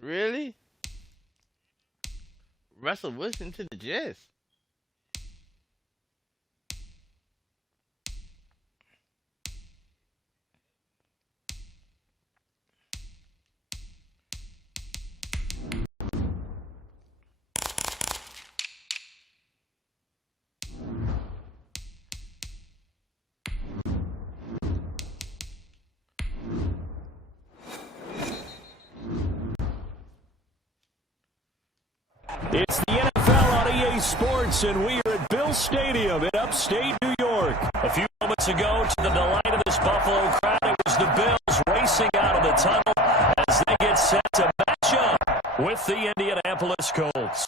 Really? Russell Wilson to the Jets. It's the NFL on EA Sports, and we are at Bill Stadium in upstate New York. A few moments ago, to the delight of this Buffalo crowd, it was the Bills racing out of the tunnel as they get set to match up with the Indianapolis Colts.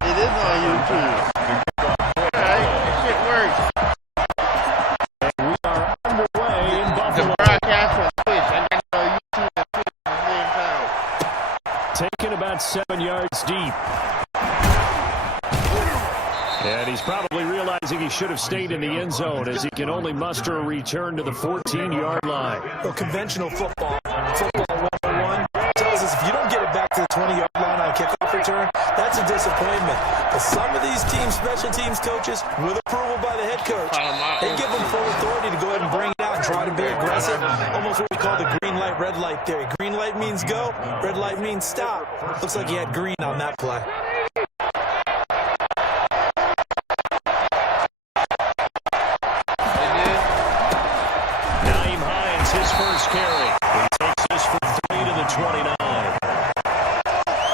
It is on YouTube. Taken about 7 yards deep. And he's probably realizing he should have stayed in the end zone as he can only muster a return to the 14-yard line. Well, conventional football 101, tells us if you don't get it back to the 20-yard line on kickoff return, that's a disappointment. But some of these special teams coaches, with approval by the head coach, they give them full authority to go ahead and bring it out and try to be aggressive. Almost what we call the green light, red light theory. Green light means go, red light means stop. Looks like he had green on that play. Naeem Hines, his first carry. He takes this for 3 to the 29.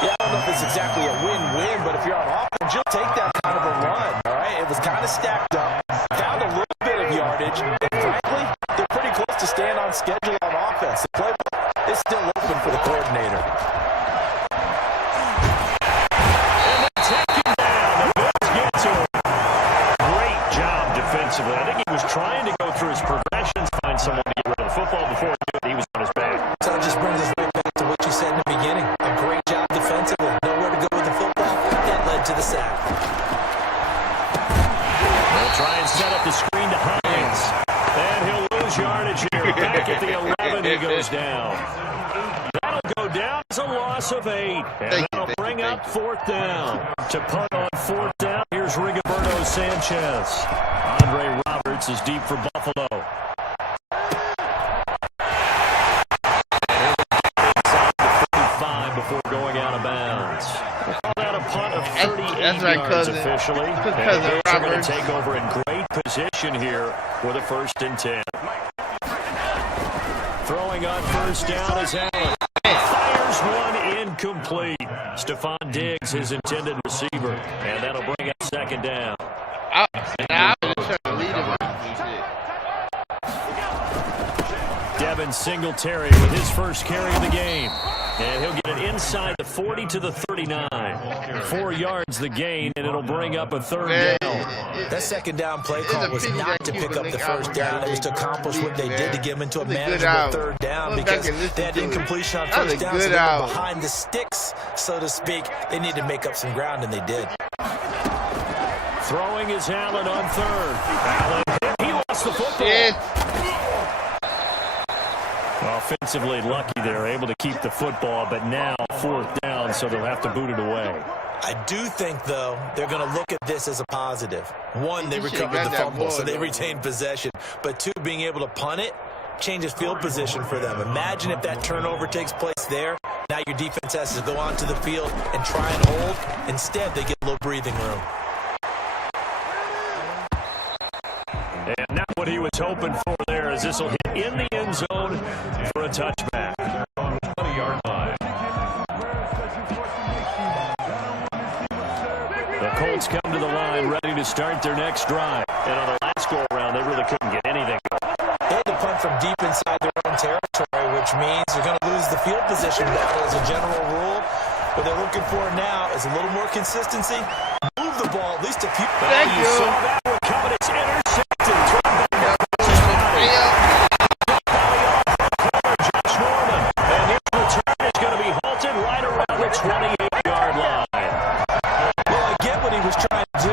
Yeah, I don't know if it's exactly a win-win, but if you're on offense, you'll take that kind of a run, all right? It was kind of stacked up, found a little bit of yardage, and frankly, they're pretty close to staying on schedule on offense. The playbook is still open for the coordinator. And they take him down. The Bills get to him. Great job defensively. I think he was trying to go through his progressions, find someone to get rid of the football before he knew it. He was on his back. So that just brings us right back to what you said in the beginning. A great job defensively. Nowhere to go with the football. That led to the sack. They'll try and set up the screen to Hines. And he'll lose yardage here. Back at the 11, he goes down. That'll go down as a loss of 8. And that'll bring up 4th down. To punt on 4th down, here's Rigoberto Sanchez. Andre Roberts is deep for Buffalo. Before going out of bounds. We'll call that a punt of 38 yards officially. And the Bills are going to take over in great position here with a 1st and 10. Throwing on 1st down is Allen. Fires one incomplete. Stephon Diggs, his intended receiver. And that'll bring up 2nd down. Devin Singletary with his first carry of the game. And he'll get it inside the 40 to the 39. 4 yards the gain, and it'll bring up a 3rd down. That 2nd down play call was not to pick up the 1st down. It was to accomplish what they did to get them into a manageable 3rd down because they had incompletion on 1st down, so they were behind the sticks, so to speak. They needed to make up some ground, and they did. Throwing is Allen on 3rd. Allen, he lost the football. Offensively lucky they're able to keep the football, but now 4th down, so they'll have to boot it away. I do think, though, they're going to look at this as a positive. One, they recovered the fumble, so they retained possession. But 2, being able to punt it changes field position for them. Imagine if that turnover takes place there. Now your defense has to go onto the field and try and hold. Instead, they get a little breathing room. And not what he was hoping for there, as this will hit in the end zone for a touchback. On the 20-yard line. The Colts come to the line ready to start their next drive. And on the last go-around, they really couldn't get anything. They had to punt from deep inside their own territory, which means they're going to lose the field position battle as a general rule. What they're looking for now is a little more consistency. Move the ball at least a few. Thank you. Saw that one coming. It's intercepted. Josh Norman. And his return is going to be halted right around the 28-yard line. Well, I get what he was trying to do.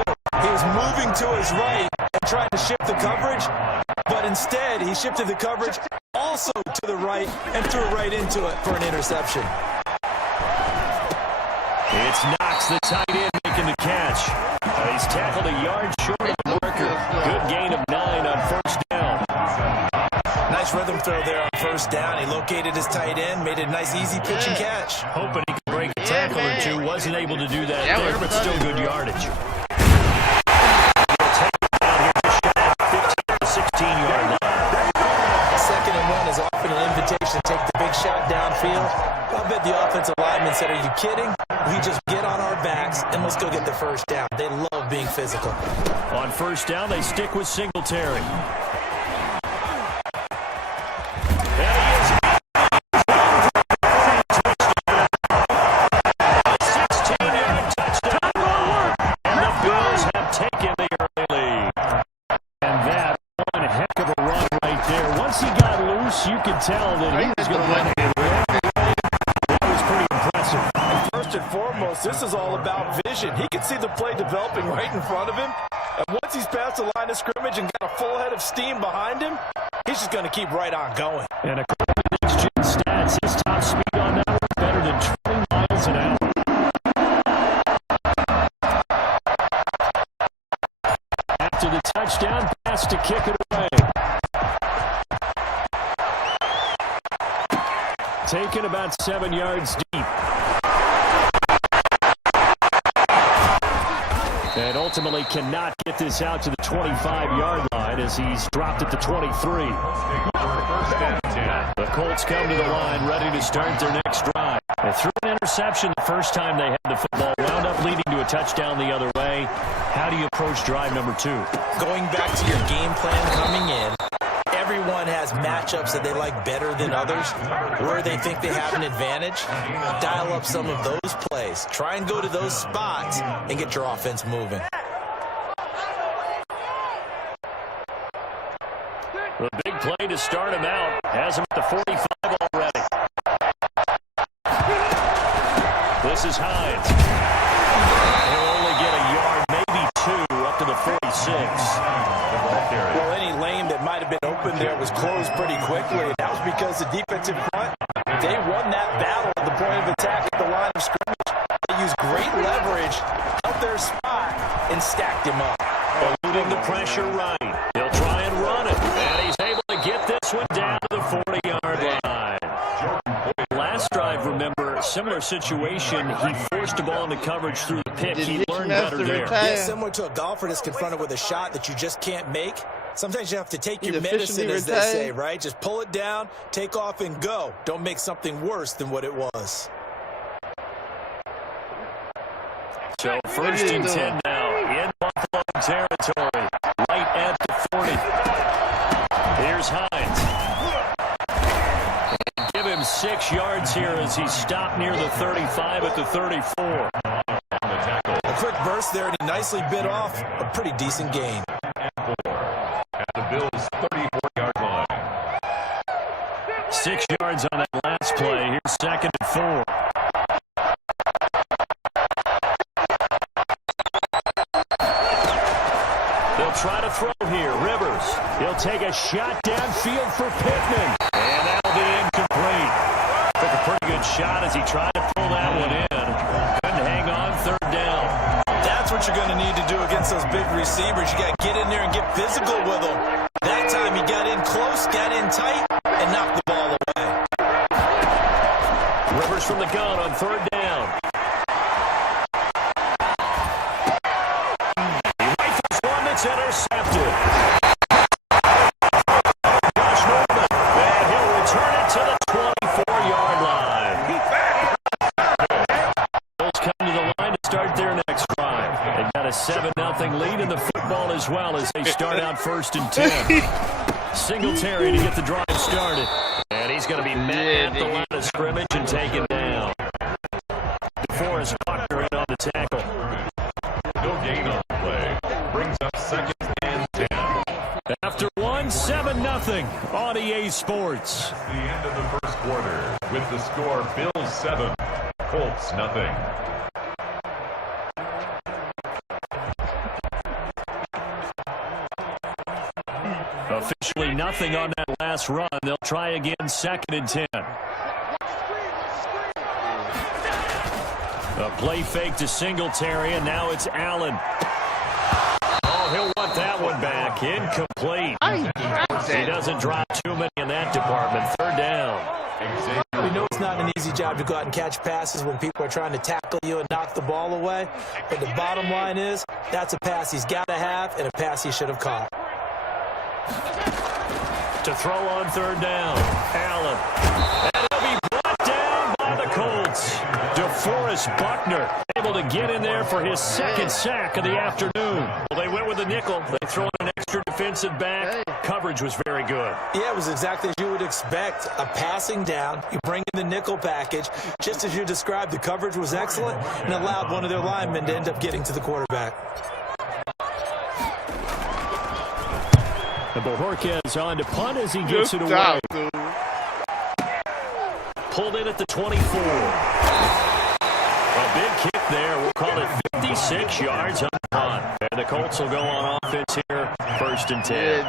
shifted the coverage also to the right and threw it right into it for an interception. It's Knox, the tight end, making the catch. He's tackled a yard short of the marker. Good gain of 9 on first down. Nice rhythm throw there on first down. He located his tight end, made a nice easy pitch and catch. Hoping he could break a tackle or two. Wasn't able to do that there, but still good yardage. 15-yard line. Second and 1 is often an invitation to take the big shot downfield. I bet the offensive lineman said, are you kidding? We just get on our backs and let's go get the first down. They love being physical. On first down, they stick with Singletary. You could tell that he was going to run it. That was pretty impressive. And first and foremost, this is all about vision. He can see the play developing right in front of him. And once he's past the line of scrimmage and got a full head of steam behind him, he's just going to keep right on going. And according to next-gen stats, his top speed on that was better than 20 miles an hour. After the touchdown, pass to kick it away. Taken about 7 yards deep. And ultimately cannot get this out to the 25-yard line as he's dropped at the 23. The Colts come to the line ready to start their next drive. They threw an interception the first time they had the football, wound up leading to a touchdown the other way. How do you approach drive number 2? Going back to your game plan coming in, everyone has matchups that they like better than others, where they think they have an advantage. Dial up some of those plays. Try and go to those spots and get your offense moving. The big play to start him out has him at the 45 already. This is Hines. He'll only get a yard, maybe 2, up to the 46. Well, any lane that might have been open there was closed pretty quickly. That was because the defensive front, they won that battle at the point of attack at the line of scrimmage. They used great leverage, held their spot, and stacked him up. Eluding the pressure right. He'll try and run it. And he's able to get this one down to the 40-yard line. Last drive, remember, similar situation. He forced the ball into coverage through the pick. He learned better there. Yeah, similar to a golfer that's confronted with a shot that you just can't make. Sometimes you have to take your medicine, as they say, right? Just pull it down, take off, and go. Don't make something worse than what it was. So first and 10 now in Buffalo territory, right at the 40. Here's Hines. And give him 6 yards here as he's stopped near the 35 at the 34. A quick burst there, and he nicely bit off a pretty decent gain. At the Bills' 34-yard line. 6 yards on that last play. Here's second and 4. They'll try to throw here. Rivers. He'll take a shot downfield for Pittman. And that'll be incomplete. Took a pretty good shot as he tried to pull that one in. Couldn't hang on, third down. That's what you're going to need to do against those big receivers. You got to get in there and get physical with them. That time he got in close, got in tight, and knocked the ball away. Rivers from the gun on third down. He rifles one that's intercepted. Josh Norman, and he'll return it to the 24-yard line. Bills come to the line to start their next drive. They've got a 7-0 lead in the football as well as they start out first and 10. Singletary to get the drive started. And he's going to be met at the line of scrimmage and taken down. DeForest Buckner in on the tackle. No gain on the play. Brings up second and 10. After 7-0 on EA Sports. The end of the first quarter with the score Bills 7, Colts nothing. Officially 3-0 on that last run. They'll try again, 2nd and 10. A play fake to Singletary, and now it's Allen. Oh, he'll want that one back. Incomplete. He doesn't drop too many in that department. 3rd down. We know it's not an easy job to go out and catch passes when people are trying to tackle you and knock the ball away. But the bottom line is, that's a pass he's got to have and a pass he should have caught. To throw on 3rd down, Allen. And he'll be brought down by the Colts. DeForest Buckner able to get in there for his 2nd sack of the afternoon. Well, they went with a nickel. They throw in an extra defensive back. Coverage was very good. Yeah, it was exactly as you would expect. A passing down. You bring in the nickel package. Just as you described, the coverage was excellent and allowed one of their linemen to end up getting to the quarterback. And Bojorquez on to punt as he gets it away. Pulled in at the 24. A big kick there. We'll call it 56 yards on the punt. And the Colts will go on offense here, 1st and 10.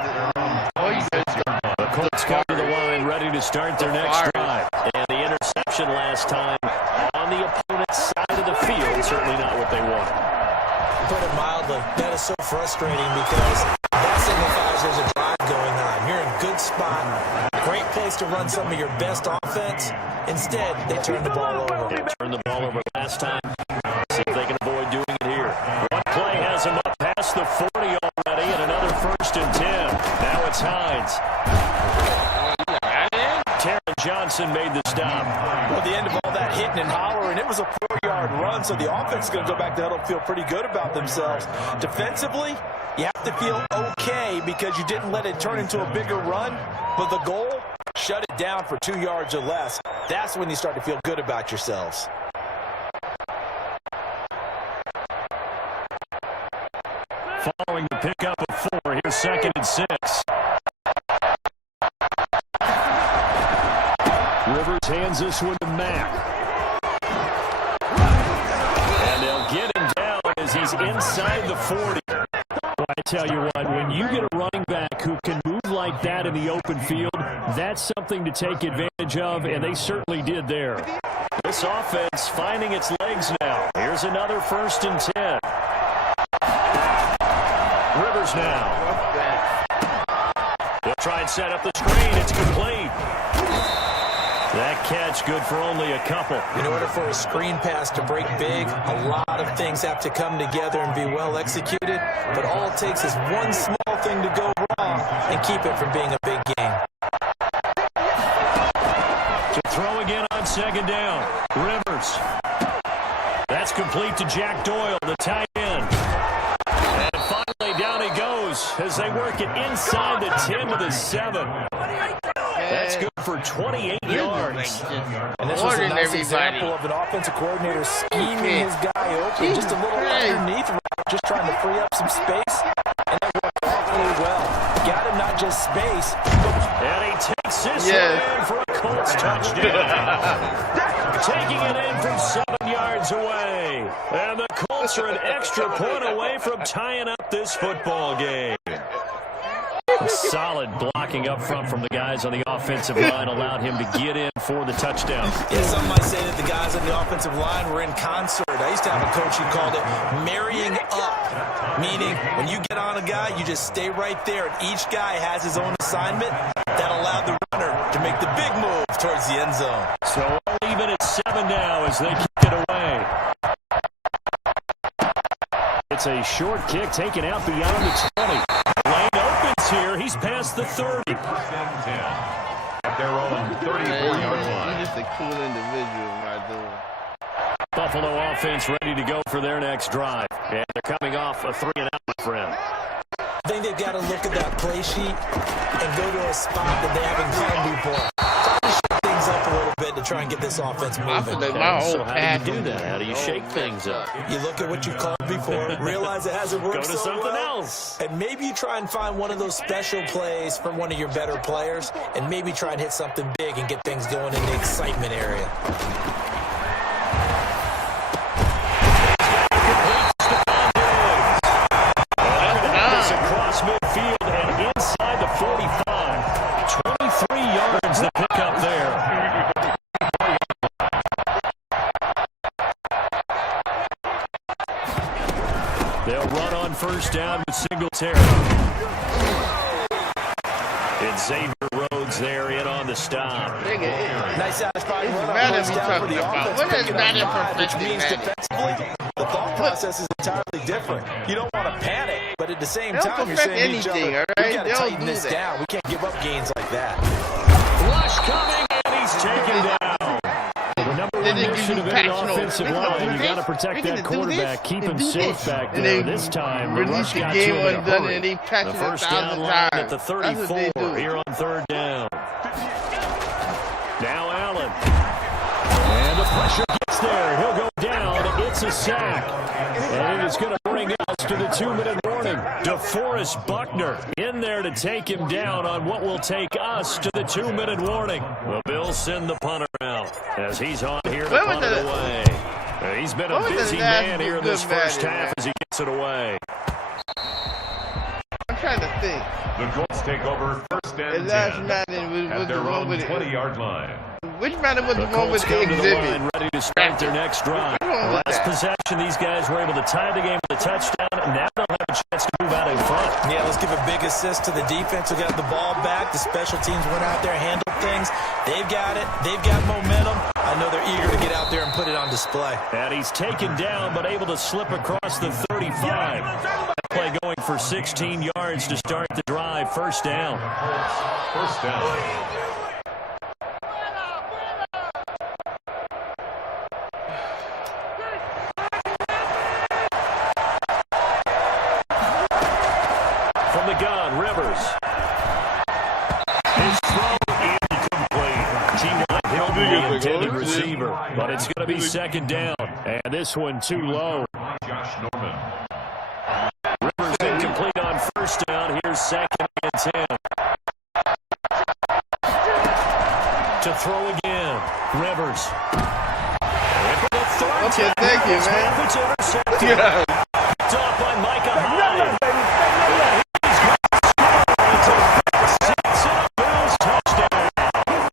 The Colts come to the line ready to start their next drive. And the interception last time on the opponent's side of the field. Certainly not what they want. Put it mildly, that is so frustrating because that signifies there's a drive going on. You're in a good spot. Great place to run some of your best offense. Instead, they turn the ball over. They turned the ball over last time. See if they can avoid doing it here. One play has them up past the 40 already, and another 1st and 10. Now it's Hines. Taron Johnson made the stop. Well, the end of all that hitting and hollering, it was a 4-yard run, so the offense is going to go back to huddle and feel pretty good about themselves. Defensively, you have to feel okay because you didn't let it turn into a bigger run, but the goal, shut it down for 2 yards or less. That's when you start to feel good about yourselves. Following the pickup of 4, here's 2nd and 6. Rivers hands this one to Mack. And they'll get him down as he's inside the 40. Well, I tell you what, when you get a running back who can move like that in the open field, that's something to take advantage of, and they certainly did there. This offense finding its legs now. Here's another 1st and 10. Rivers now. They'll try and set up the screen. It's complete. That catch good for only a couple. In order for a screen pass to break big, a lot of things have to come together and be well executed. But all it takes is one small thing to go wrong and keep it from being a big game. To throw again on 2nd down. Rivers. That's complete to Jack Doyle, the tight end. And finally down he goes as they work it inside the 10 to the 7. That's good for 28 yards. And this was a nice example of an offensive coordinator scheming his guy open, just a little underneath, just trying to free up some space, and it worked awfully well. Got him not just space, and he takes this one in for a Colts touchdown. Taking it in from 7 yards away. And the Colts are an extra point away from tying up this football game. Solid blocking up front from the guys on the offensive line allowed him to get in for the touchdown. Yeah, some might say that the guys on the offensive line were in concert. I used to have a coach who called it marrying up, meaning when you get on a guy, you just stay right there, and each guy has his own assignment. That allowed the runner to make the big move towards the end zone. So even at 7 now as they kick it away. It's a short kick taken out beyond the 20. Lane opens here. He's past the 30. At their own 34-yard line. He's just a cool individual, my dude. Buffalo offense ready to go for their next drive. And they're coming off a 3-and-out for him. I think they've got to look at that play sheet and go to a spot that they haven't called before. Try to shake things up a little bit to try and get this offense moving. So how do you do that? How do you shake things up? You look at what you called before, realize it hasn't worked Go to so something well, else. and maybe you try and find one of those special plays from one of your better players, and maybe try and hit something big and get things going in the excitement area. Across midfield and inside the 45. They'll run on first down with Singletary. It's Xavier Rhodes there in on the stop. Nice satisfying run on Madden first we down for talking the about. offense. What is Picking up Madden five, which perfecting means Madden? defensively, the thought process is entirely different. You don't want to panic, but at the same They don't time, you're perfect saying to each anything, other, all right? we got to They don't tighten do this that. down. We can't give up gains like that. Rush coming, and he's taken down. The number one mission of any offensive line, you got to protect that quarterback, keep him safe back there. This time, the rush got to him in a hurry. The first down line at the 34 here on third down. Now Allen. And the pressure gets there. He'll go down. It's a sack. And it is going to bring us to the 2-minute warning. DeForest Buckner in there to take him down on what will take us to the 2-minute warning. The Bills send the punter out as he's on here to punt it away. He's been a busy man here in this first half as he gets it away. I'm trying to think. The Colts take over first and last 10 Madden was at their the one own with 20-yard line. Which Madden was the one Colts with the come to the line, exhibit? ready to start their next drive. Last possession, these guys were able to tie the game with a touchdown, and now they'll have a chance to move out in front. Yeah, let's give a big assist to the defense who got the ball back. The special teams went out there, handled things. They've got it. They've got momentum. I know they're eager to get out there and put it on display. And he's taken down, but able to slip across the 35. That play going for 16 yards to start the drive. First down. First down. From the gun, Rivers. His throw incomplete. T.Y. Hill, the intended receiver. But it's going to be second down. And this one too low. Josh Norman. Rivers incomplete on first down. Here's second and 10. To throw again. Rivers. And for the third Okay, time, thank you, man. It's intercepted. Up by Micah Hyde.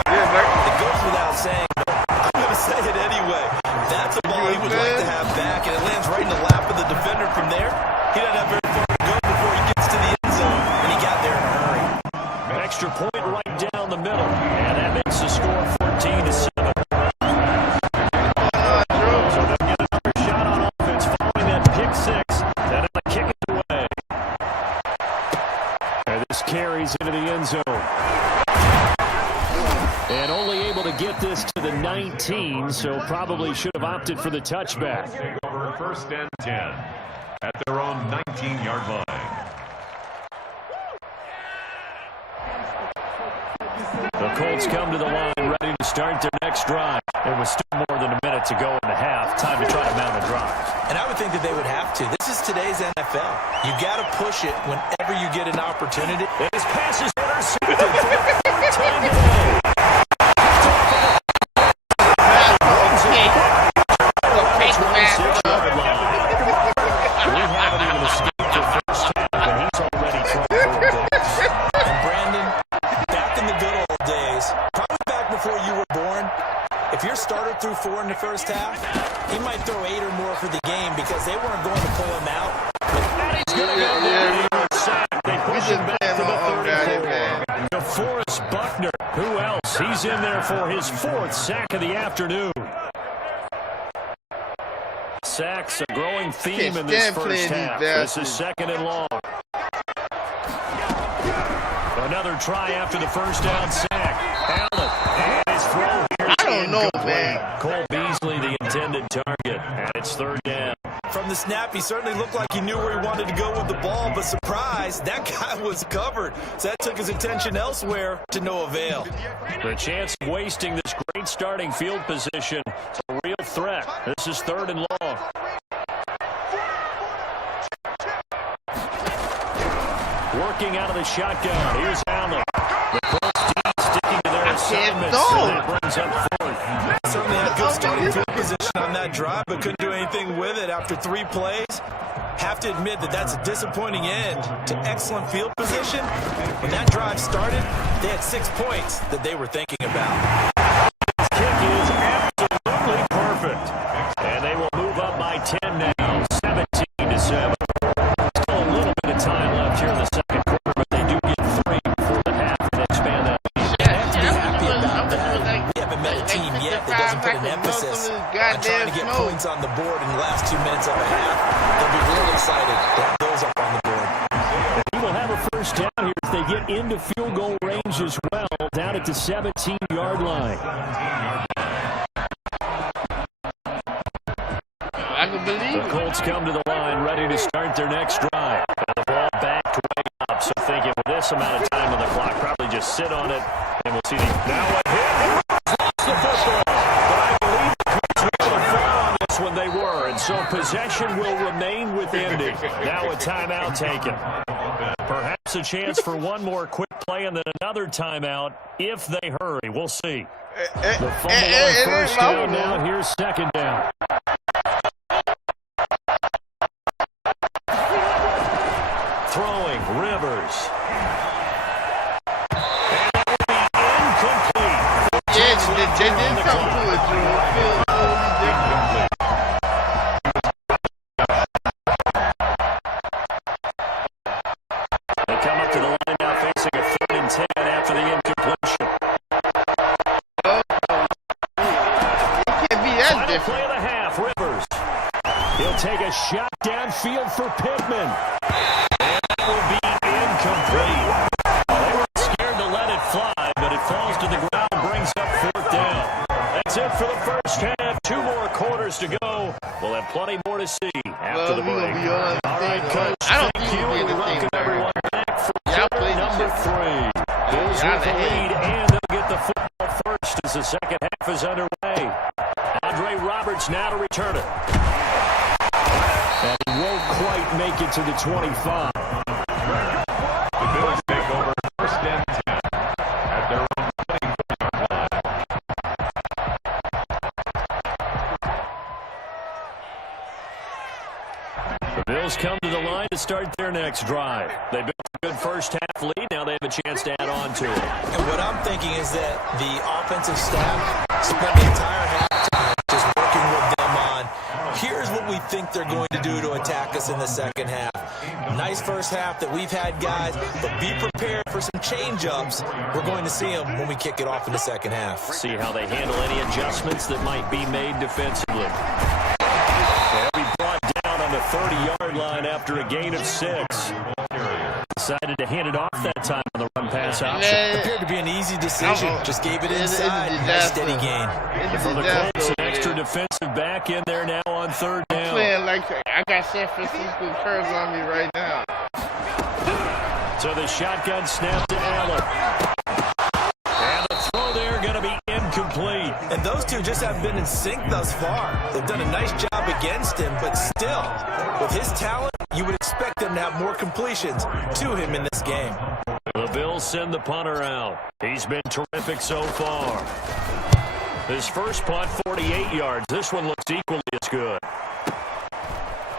It goes without saying, but I'm going to say it anyway. That's a ball he would like to have back, and it lands right in the lap of the defender from there. He doesn't have very far to go before he gets to the end zone, and he got there in a hurry. Extra point right down the middle, and that makes the score 14-7. So they'll get another shot on offense following that pick six. Then they'll kick it away. And this carries into the end zone. And only able to get this to the 19, so probably should have opted for the touchback. Take over first and 10 at their own 19-yard line. The Colts come to the line ready to start their next drive. There was still more than a minute to go in the half. Time to try to mount a drive. And I would think that they would have to. This is today's NFL. You got to push it whenever you get an opportunity. And his pass is intercepted for the third time today. We haven't even escaped the first half, and he's already thrown for a bit. And Brandon, back in the good old days, probably back before you were born, if your starter threw 4 in the first half, he might throw 8 or more for the game because they weren't going to pull him out. And he's going to go down for a sack. They push him back to the 34. DeForest Buckner, who else? He's in there for his 4th sack of the afternoon. Sacks a growing theme in this first half. This is second and long. Another try after the first down sack. Allen, and his throw here. I don't know, man. Cole Beasley, the intended target, and it's third down. From the snap, he certainly looked like he knew where he wanted to go with the ball, but surprise, that guy was covered. So that took his attention elsewhere to no avail. The chance of wasting this great starting field position is a real threat. This is third and long. Working out of the shotgun. Here's Allen. The Colts D sticking to their assignments. So that brings up fourth. Certainly had good starting field position on that drive, but couldn't do anything with it after 3 plays. Have to admit that that's a disappointing end to excellent field position. When that drive started, they had 6 points that they were thinking about. This kick is absolutely perfect. And they will move up by 10 now, 17-7. emphasis some of this on trying to get goddamn points on the board in the last 2 minutes of a half. They'll be real excited to have those up on the board. He will have a first down here if they get into field goal range as well, down at the 17-yard line. I can believe The it. Colts come to the line, ready to start their next drive. And the ball backed way up, so thinking with this amount of time on the clock, probably just sit on it, and we'll see the... Now a hit! Lost the football! But I believe the Colts were able to fall on this when they were, and so possession will remain with Indy. Now a timeout taken. Perhaps a chance for one more quick play and then another timeout if they hurry. We'll see. The fumble on first down now. Here's second down. Throwing, Rivers. And that will be incomplete. Yeah, they did come to it, Drew. It feels totally different. They come up to the line now facing a 3rd and 10 after the incompletion. It can't be that Final different. play of the half, Rivers. He'll take a shot downfield for Pittman. And that will be incomplete. They were scared to let it fly, but it falls to the ground, brings up 4th down. That's it for the first half. 2 more quarters to go. We'll have plenty more to see after the break. All right, Coach, I don't thank think you. we'll be We the welcome thing, everyone back for Y'all quarter played number this 3. Bills with the lead, and they'll get the football first as the second half is underway. Andre Roberts now to return it. And he won't quite make it to the 25. The Bills take over 1st and 10 at their own 24-yard line. The Bills come to the line to start their next drive. They built a good first half lead. Now they have a chance to add on to it. And what I'm thinking is that the offensive staff spent the entire halftime just working with them on, here's what we think they're going to do to attack us in the second half. Nice first half that we've had, guys, but be prepared for some change-ups. We're going to see them when we kick it off in the second half. See how they handle any adjustments that might be made defensively. They'll be brought down on the 30-yard line after a gain of 6. Decided to hand it off that time on the run-pass option. Appeared to be an easy decision. Just gave it inside. Nice steady gain. For the Colts, an extra defensive back in there now on 3rd down. Playing like I got San Francisco curves on me right now. So the shotgun snap to Allen. And the throw there going to be incomplete. And those two just haven't been in sync thus far. They've done a nice job against him, but still, with his talent, you would expect them to have more completions to him in this game. The Bills send the punter out. He's been terrific so far. His first punt, 48 yards. This one looks equally as good.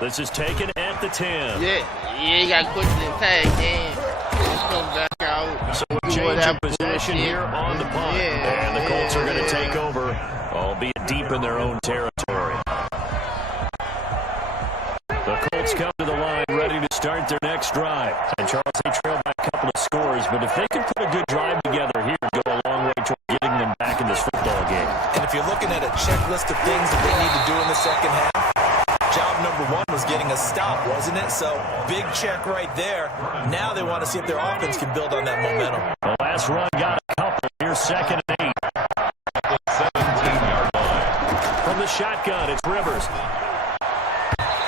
This is taken at the 10. Yeah, you got to quit the entire game. Just come back out. So a change in possession here on the punt. Yeah. And the Colts are going to take over, albeit deep in their own territory. The Colts come to the line ready to start their next drive. And Charles, they trail by a couple of scores, but if they can put a good drive together here, go a long way toward getting them back in this football game. And if you're looking at a checklist of things that they need to do in the second half, job number 1 was getting a stop, wasn't it? So big check right there. Now they want to see if their offense can build on that momentum. The last run got a couple. Here's 2nd and 8. 17-yard line. From the shotgun, it's Rivers.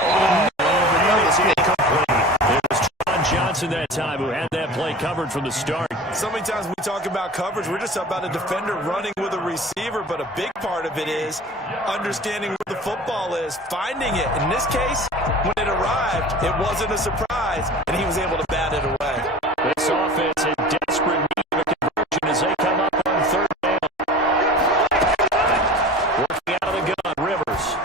And it's incomplete. It was John Johnson that time who had that play covered from the start. So many times we talk about coverage, we're just about a defender running with a receiver, but a big part of it is understanding where the football is, finding it. In this case, when it arrived, it wasn't a surprise, and he was able to bat it away. This offense in desperate need of a conversion as they come up on 3rd down. Working out of the gun, Rivers.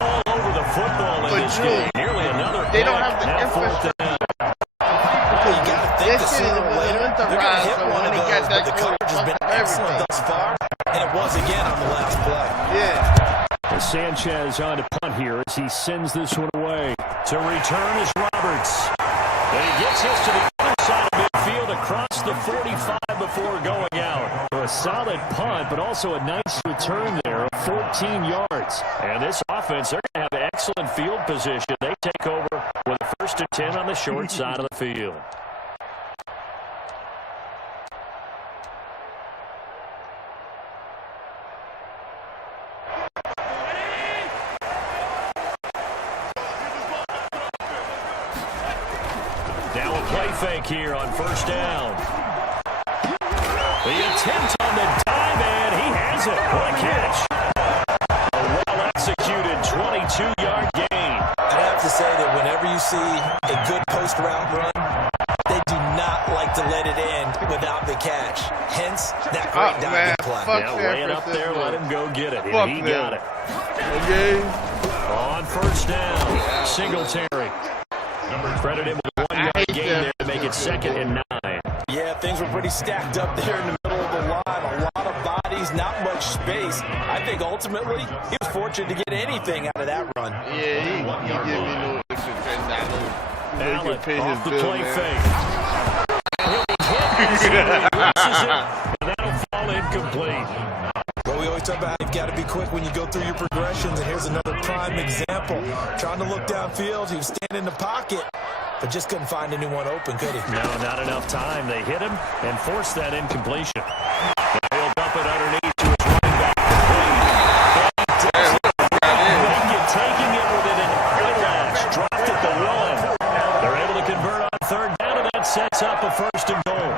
All over the football in this game. Nearly another They don't play. have the Now 4th infrastructure. down. You got to think that sooner or later they're going to hit one of when he those, got but that the coverage has been excellent thus far, and it was again on the last play. Yeah. Sanchez on to punt here as he sends this one away. To return is Roberts. And he gets this to the other side of midfield across the 45 before before going out. So a solid punt, but also a nice return there of 14 yards. And this offense, they're going to have excellent field position. They take over with a 1st and 10 on the short side of the field. Now a play fake here on 1st down. The attempt on the dive, and he has it. What a catch. A well-executed 22-yard gain. I have to say that whenever you see a good post-route run, they do not like to let it end without the catch. Hence, that great diving play. Yeah, lay it up there, let him go get it. And he got it. Okay. On 1st down, Singletary. Credit him with a 1-yard gain there to make it 2nd and 9. Yeah, things were pretty stacked up there in the middle of the line. A lot of bodies, not much space. I think ultimately he was fortunate to get anything out of that run. Yeah, he gave me no extra $10. Allen off the play fake. He'll hit as he releases it, and that'll fall incomplete. Well, we always talk about you've got to be quick when you go through your progressions, and here's another prime example. Trying to look downfield, he was standing in the pocket, but just couldn't find anyone open, could he? No, not enough time. They hit him and forced that incompletion. He'll dump it underneath to his running back. Taking it within an eyelash. Dropped at the 1. They're able to convert on 3rd down, and that sets up a 1st and goal.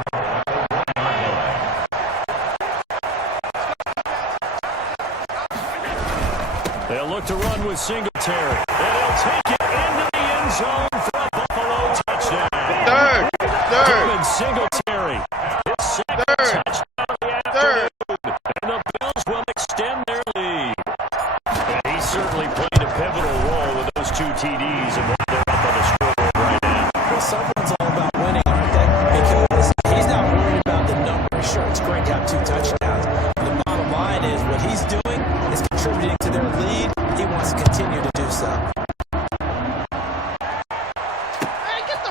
They'll look to run with Singletary. And they'll take it into the end zone for a Buffalo touchdown. Third. Singletary. His 2nd touchdown of the afternoon. And the Bills will extend their lead. And he certainly played a pivotal role with those 2 TDs and why they're up on the scoreboard right now. Well, someone's all about winning, aren't they? Because he's not worried about the number. Sure, it's great to have 2 touchdowns. The bottom line is what he's doing is contributing to their lead. He wants to continue to do so.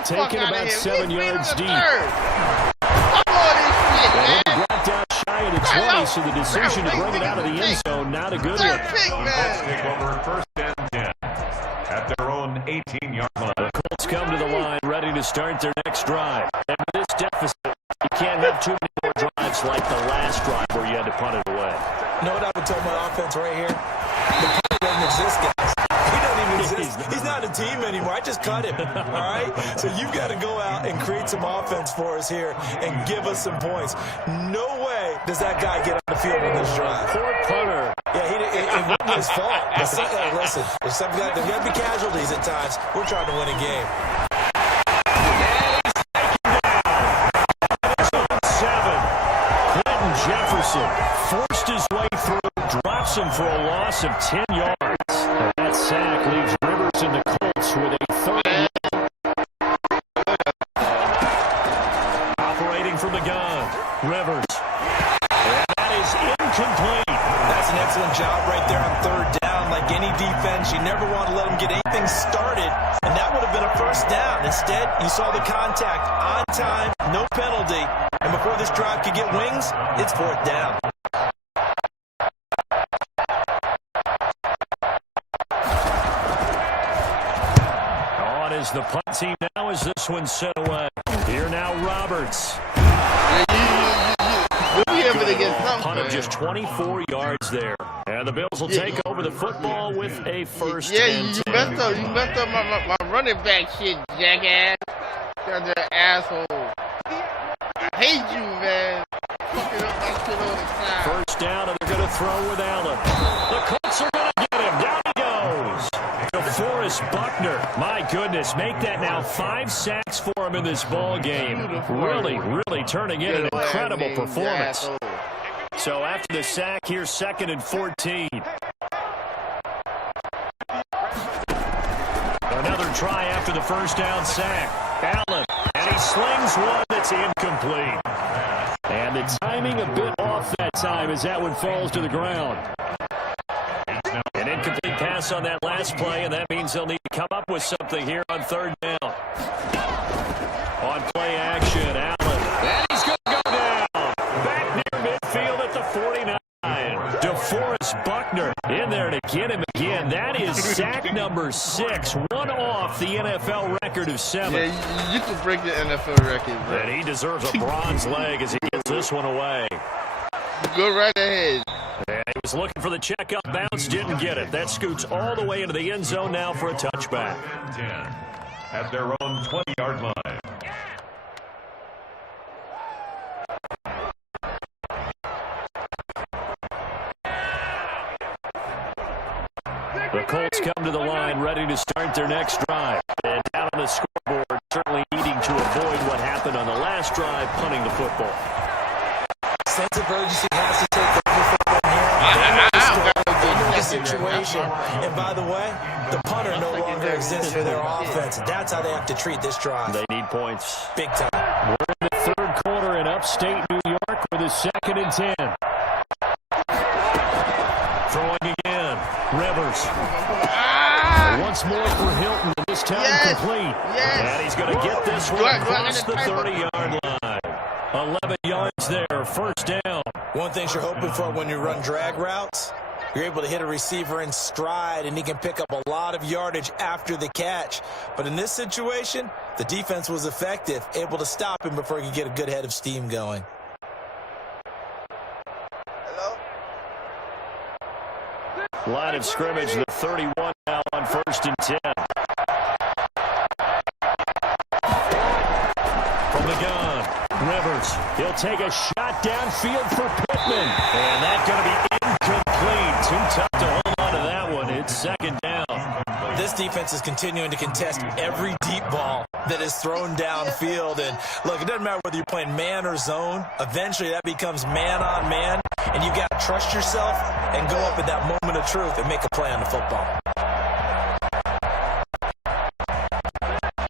Taking about 7 yards deep. Brought down shy of the 20, so the decision to bring it out of the end zone, not a good one. Take over 1st and 10 at their own 18-yard line. The Colts come to the line, ready to start their next drive. And with this deficit, you can't have too many more drives like the last drive where you had to punt it away. You know what I would tell my offense right here? The punt doesn't exist, guys. He doesn't even exist. He's not a team anymore. I just cut him, all right? So you've got to go out and create some offense for us here and give us some points. No way does that guy get on the field on this drive. Poor punter. Yeah, it wasn't his fault. Listen, there's got to be casualties at times. We're trying to win a game. Jefferson forced his way through, drops him for a loss of 10 yards. And that sack leaves Rivers and the Colts with a 3rd and 1. Operating from the gun, Rivers. And that is incomplete. That's an excellent job right there on 3rd down. Like any defense, you never want to let them get anything started, and that would have been a 1st down. Instead, you saw the contact on time, no penalty. And before this drive could get wings, it's 4th down. On is the punt team now as this one's set away. Here now Roberts. You'll be able to get something. Punt of just 24 yards there. And the Bills will take over the football with a 1st and 10. You messed up my running back shit, jackass. You're the asshole. I hate you, man. Fucking up that shit all the time. 1st down, and they're going to throw with Allen. The Colts are going to get him. Down he goes. DeForest Buckner. My goodness, make that now 5 sacks for him in this ball game. Really turning in an incredible performance. So after the sack, here's 2nd and 14. Another try after the 1st down sack. Allen, and he slings one that's incomplete. And the timing a bit off that time as that one falls to the ground. An incomplete pass on that last play, and that means they'll need to come up with something here on 3rd down. On play action, Allen. And he's going to go down. sack number 6, one off the NFL record of 7. Yeah, you can break the NFL record, bro. And he deserves a bronze leg as he gets this one away. Go right ahead. And he was looking for the checkup bounce, didn't get it. That scoots all the way into the end zone now for a touchback. 10 at their own 20-yard line. The Colts come to the line ready to start their next drive. And down on the scoreboard, certainly needing to avoid what happened on the last drive, punting the football. Sense of urgency has to take over football here. The situation. And by the way, the punter no longer exists for their offense. That's how they have to treat this drive. They need points. Big time. We're in the third quarter in upstate New York with a 2nd and 10. Throwing again. Rivers. Once more for Hilton, this time complete. And he's going to get this one across the 30-yard line. 11 yards there, first down. One thing you're hoping for when you run drag routes, you're able to hit a receiver in stride, and he can pick up a lot of yardage after the catch. But in this situation, the defense was effective, able to stop him before he could get a good head of steam going. Line of scrimmage, the 31 now on 1st and 10. From the gun, Rivers. He'll take a shot downfield for Pittman. And that's going to be incomplete. Too tough to hold on to that one. It's 2nd down. This defense is continuing to contest every deep ball that is thrown downfield. And look, it doesn't matter whether you're playing man or zone. Eventually that becomes man on man. And you got to trust yourself and go up at that moment of truth and make a play on the football.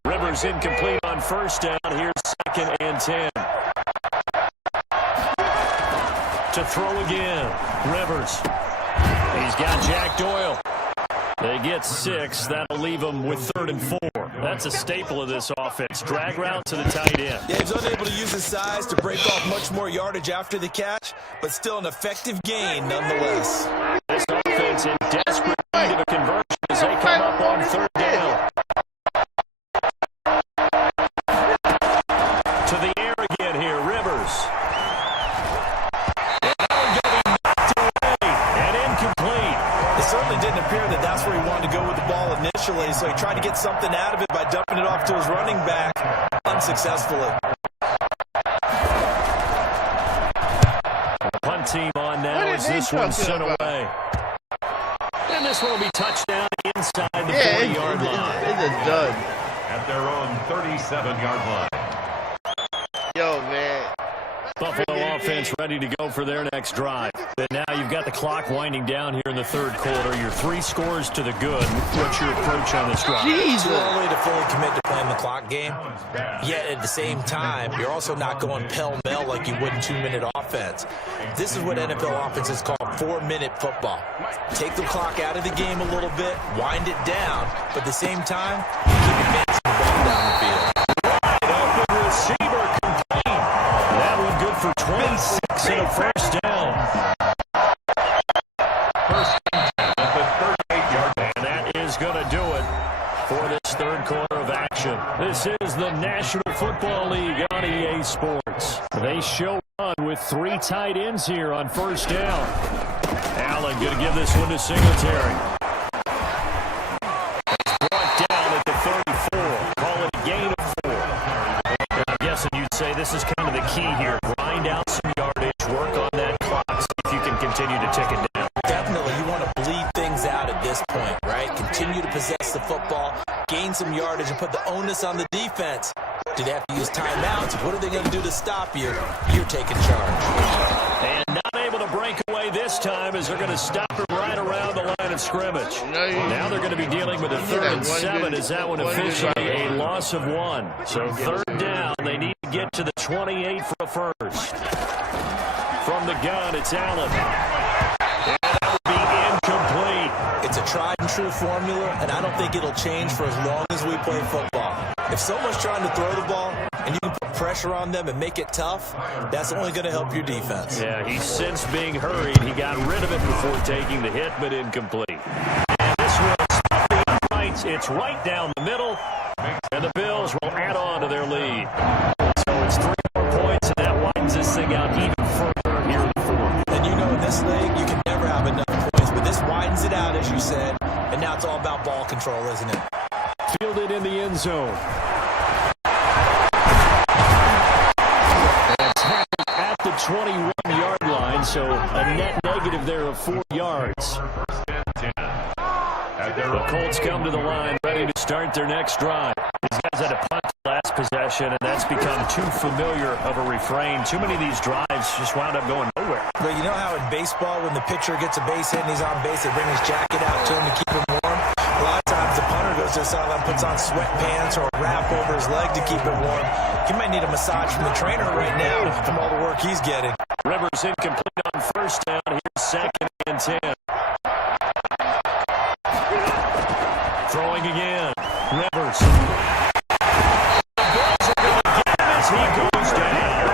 Rivers incomplete on 1st down. Here's 2nd and 10. To throw again. Rivers. He's got Jack Doyle. They get 6. That'll leave them with 3rd and 4. That's a staple of this offense. Drag route to the tight end. Yeah, he's unable to use his size to break off much more yardage after the catch, but still an effective gain nonetheless. This offense in desperate need of a conversion as they come up on 3rd down. To the air again here, Rivers. And incomplete. It certainly didn't appear that that's where he wanted to go with the ball initially, so he tried to get something out of it by dumping it off to his running back unsuccessfully. The punt team on now as this one sent away. And this one will be touchdown inside the 40-yard line. It's a dud. At their own 37-yard line. Yo, man. Buffalo offense ready to go for their next drive. And now you've got the clock winding down here in the 3rd quarter. Your 3 scores to the good. What's your approach on this drive? Too early to fully commit to playing the clock game. Yet at the same time, you're also not going pell-mell like you would in 2-minute offense. This is what NFL offenses call 4-minute football. Take the clock out of the game a little bit, wind it down, but at the same time, keep advancing the ball down the field. Open receiver complete. That one good for 26 and a first down. First and 10 at the 38-yard line. And that is going to do it for this 3rd quarter of action. This is the National Football League on EA Sports. They show on with 3 tight ends here on 1st down. Allen going to give this one to Singletary. It's brought down at the 34. Call it a gain of 4. I'm guessing you'd say this is kind of the key here. Grind out some yardage, work on that clock, see if you can continue to tick it down. Definitely, you want to bleed things out at this point, right? Continue to possess the football, gain some yardage, and put the onus on the defense. Do they have to use timeouts? What are they going to do to stop you? You're taking charge. And not able to break away this time as they're going to stop him right around the line of scrimmage. Now they're going to be dealing with a 3rd and 7 as that one officially a loss of 1. So 3rd down, they need to get to the 28 for a first. From the gun, it's Allen. And that would be incomplete. It's a tried and true formula, and I don't think it'll change for as long as we play football. If someone's trying to throw the ball and you can put pressure on them and make it tough, that's only going to help your defense. Yeah, he's since being hurried. He got rid of it before taking the hit, but incomplete. And this will It's right down the middle, and the Bills will add on to their lead. So it's 3 more points, and that widens this thing out even further here in the fourth. And you know, in this league, you can never have enough points, but this widens it out, as you said, and now it's all about ball control, isn't it? Fielded in the end zone. At the 21-yard line, so a net negative there of 4 yards. The Colts come to the line, ready to start their next drive. These guys had a punt last possession, and that's become too familiar of a refrain. Too many of these drives just wound up going nowhere. But you know how in baseball, when the pitcher gets a base hit and he's on base, they bring his jacket out to him to keep him warm? A lot of times the punter goes to the sideline, puts on sweatpants or a wrap over his leg to keep him warm. He might need a massage from the trainer right now from all the work he's getting. Rivers incomplete on first down. Here's 2nd and 10. Throwing again. Rivers. The Bills are going to get him as he goes down.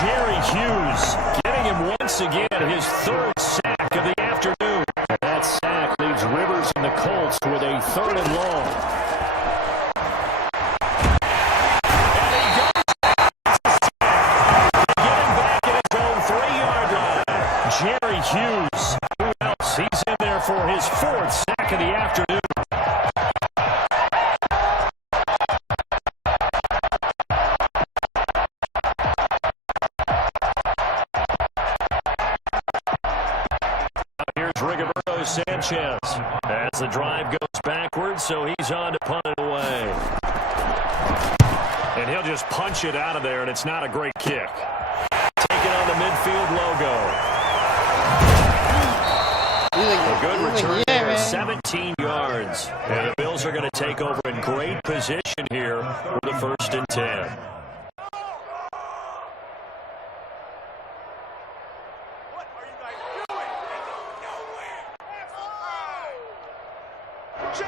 Jerry Hughes getting him once again, his 3rd sack of the afternoon. That sack leaves Rivers and the Colts with a 3rd and long. And he goes getting back at his own 3-yard line. Jerry Hughes, who else? He's in there for his 4th sack of the afternoon. Sanchez as the drive goes backwards, so he's on to punt it away. And he'll just punch it out of there, and it's not a great kick. Taking on the midfield logo. A good return there, 17 yards. And the Bills are going to take over in great position here with the 1st and 10.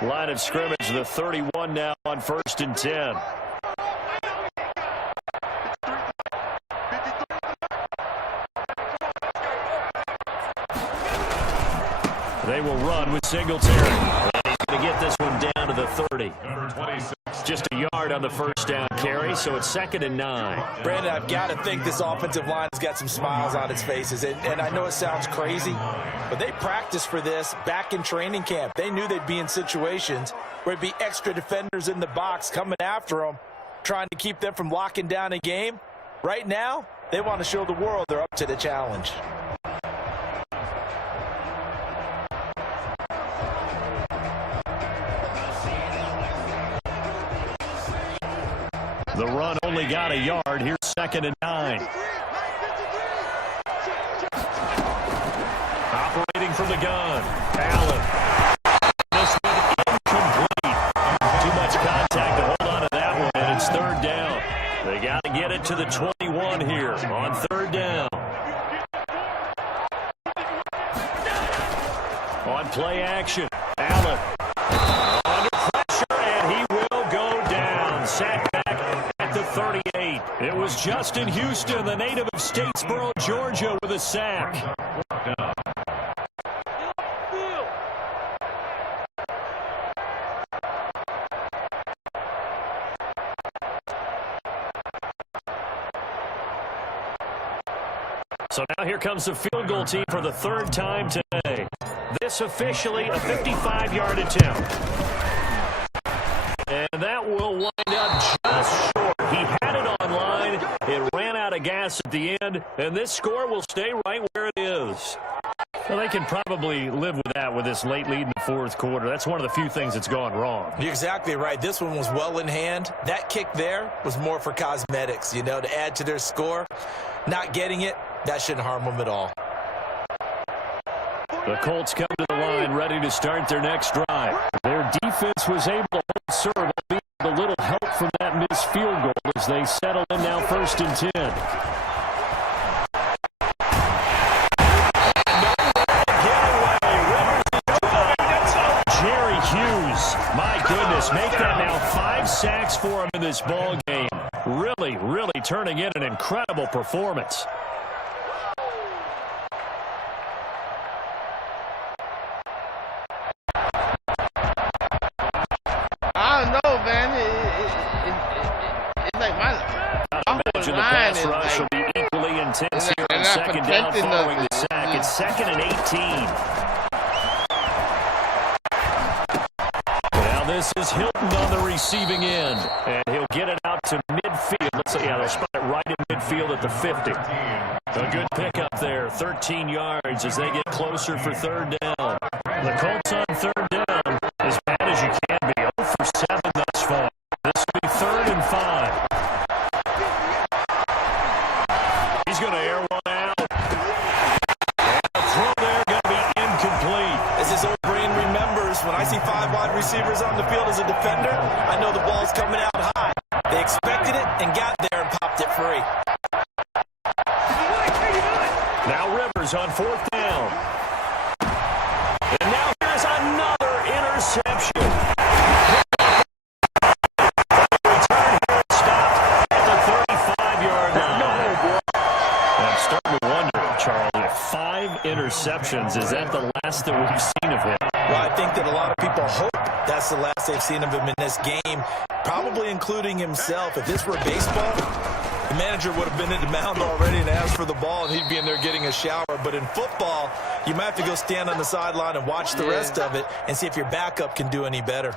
Line of scrimmage, the 31 now on 1st and 10. They will run with Singletary. And he's going to get this one down to the 30. Just a yard on the 1st down carry, so it's 2nd and 9. Brandon, I've got to think this offensive line has got some smiles on its faces. And I know it sounds crazy, but they practiced for this back in training camp. They knew they'd be in situations where it'd be extra defenders in the box coming after them, trying to keep them from locking down a game. Right now, they want to show the world they're up to the challenge. The run only got a yard. Here's 2nd and 9. Operating from the gun. Allen. This one incomplete. Too much contact to hold on to that one, and it's 3rd down. They got to get it to the 21 here on 3rd down. On play action. Allen. Under pressure, and he will go down. Sacked back at the 38. It was Justin Houston, the native of Statesboro, Georgia, with a sack. So now here comes the field goal team for the 3rd time today. This officially a 55-yard attempt. And that will wind up just short. He had it on line. It ran out of gas at the end, and this score will stay right where it is. Well, they can probably live with that with this late lead in the 4th quarter. That's one of the few things that's gone wrong. You're exactly right. This one was well in hand. That kick there was more for cosmetics, you know, to add to their score. Not getting it, that shouldn't harm them at all. The Colts come to the line ready to start their next drive. Their defense was able to hold serve, albeit with a little help from that missed field goal as they settle in now 1st and 10. Jerry Hughes, my goodness, make that now 5 sacks for him in this ball game. Really, really turning in an incredible performance. out following the sack. It's 2nd and 18. Now this is Hilton on the receiving end. And he'll get it out to midfield. Let's see, they'll spot it right in midfield at the 50. A good pickup there, 13 yards as they get closer for 3rd down. The Colts on 3rd down, as bad as you can be, 0 for 7 thus far. This will be 3rd and 5. He's going to air one out. And the throw there going to be incomplete. As his old brain remembers, when I see 5 wide receivers on the field as a defender, I know the ball's coming out high. They expected it and got there and popped it free. Now Rivers on 4th down. And now here's another interception. Return here stopped at the 35-yard line. I'm starting to wonder, Charles, if 5 interceptions, is that the last that we've seen of him? Well, I think that a lot of people hope that's the last they've seen of him in this game, probably including himself. If this were baseball, the manager would have been at the mound already and asked for the ball, and he'd be in there getting a shower. But in football, you might have to go stand on the sideline and watch the rest of it and see if your backup can do any better.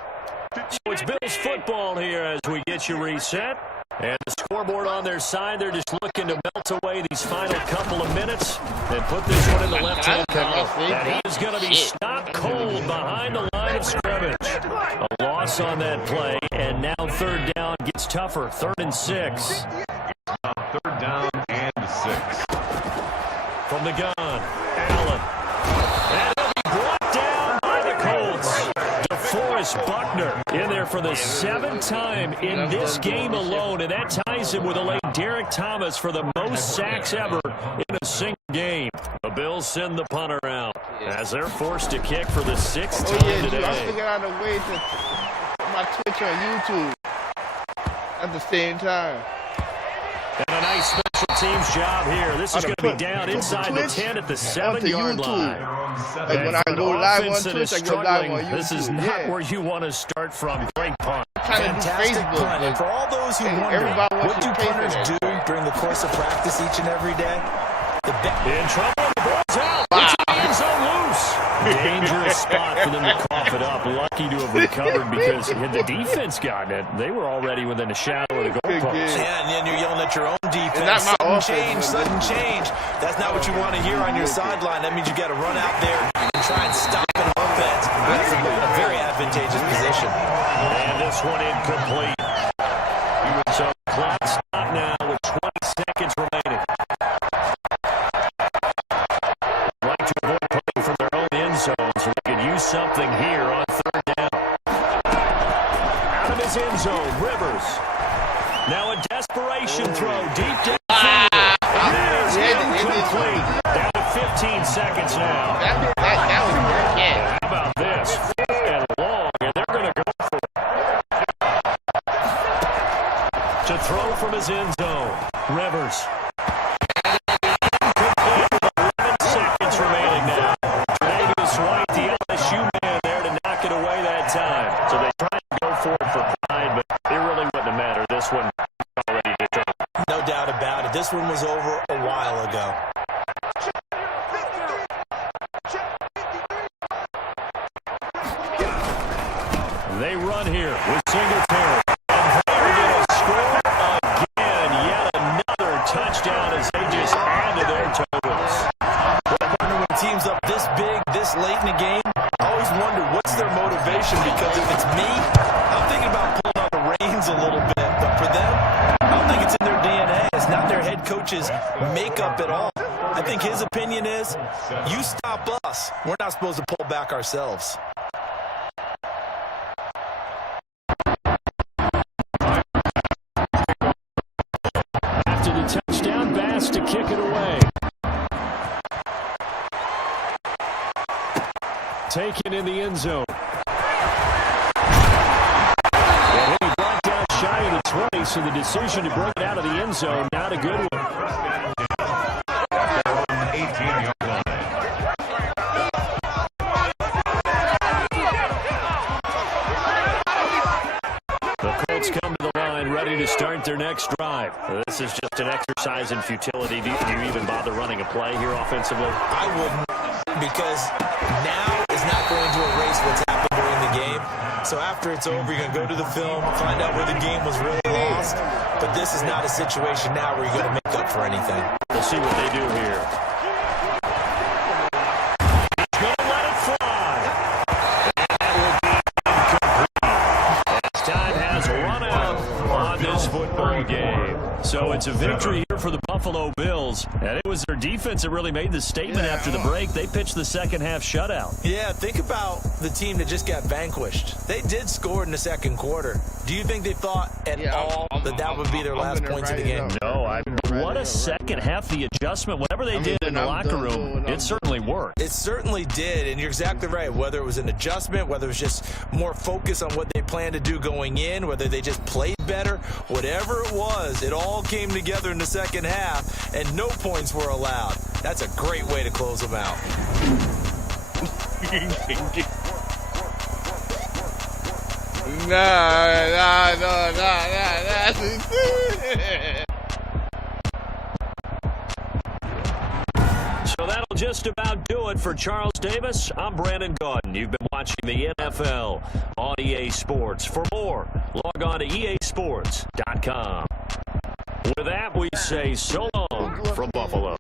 So it's Bills football here as we get you reset. And the scoreboard on their side, they're just looking to melt away these final couple of minutes and put this one in the left-hand corner. And he is going to be stopped cold behind the line of scrimmage. A loss on that play, and now 3rd down gets tougher. 3rd and 6. 3rd down and 6. From the gun, Allen. And he'll be brought down by the Colts. DeForest Buckner in there for the 7th time in this game alone, and that ties him with a late Derek Thomas for the most sacks ever in a single game. The Bills send the punter out as they're forced to kick for the 6th time today. I figured out a way to my Twitch on YouTube at the same time. And a nice special teams job here. This is going to be down inside the 10 at the 7-yard line. Like when I go live on Twitch, I go live on YouTube. This is not where you want to start from. Great punt. Fantastic punt. And for all those who wonder, what do punters do during the course of practice each and every day? In trouble, the ball's out. It's in the end zone loose. Dangerous spot for them to cough it up. Lucky to have recovered because had the defense gotten it, they were already within a shadow of the goalpost. Yeah, and then you're yelling at your own defense. Sudden change. That's not what you want to hear on your sideline. That means you got to run out there and try and stop an offense. That's a very advantageous position. And this one incomplete. So clock stop now with 20 seconds remaining. Like to avoid playing from their own end zone, so they can use something here on 3rd down. Out of his end zone, Rivers. Now a desperation throw deep downfield. That is incomplete. Down to 15 seconds now. That was How about this? And long, and they're going to go for it. To throw from his end zone, Rivers. Incomplete with 11 seconds remaining now. Tre'Davious White, the LSU man there to knock it away that time. So they try to go for it for pride, but it really wouldn't have mattered. This one already determined. No doubt about it. This one was over a while ago. They run here with Singletary. And they're going to score again. Yet another touchdown as they just add to their totals. Partner, when teams up this big, this late in the game, I always wonder what's their motivation, because if it's me, I'm thinking about pulling on the reins a little bit. But for them, I don't think it's in their DNA. It's not their head coach's makeup at all. I think his opinion is, you stop us, we're not supposed to pull back ourselves. After the touchdown, Bass to kick it away. Taken in the end zone. And he brought down shy of the 20, so the decision to bring it out of the end zone, not a good one. 18-yard line. The Colts come to the line ready to start their next drive. This is just an exercise in futility. Do you even bother running a play here offensively? I wouldn't, because now is not going to erase what's happened during the game. So after it's over, you're going to go to the film, find out where the game was really lost. But this is not a situation now where you're going to make up for anything. We'll see what they do here. He's going to let it fly. That will be incomplete. As time has run out on this football game. So it's a victory here for the Buffalo Bills. And it was their defense that really made the statement after the break. They pitched the second half shutout. Yeah, think about the team that just got vanquished. They did score in the second quarter. Do you think they thought at all that would be their last points of the game? No, what a second half. The adjustment, whatever they did in the locker room, it certainly worked. It certainly did, and you're exactly right. Whether it was an adjustment, whether it was just more focus on what they planned to do going in, whether they just played better, whatever it was, it all came together in the second half, and no points were allowed. That's a great way to close them out. Nah. So that'll just about do it for Charles Davis. I'm Brandon Gaudin. You've been watching the NFL on EA Sports. For more, log on to easports.com. With that, we say so long from Buffalo.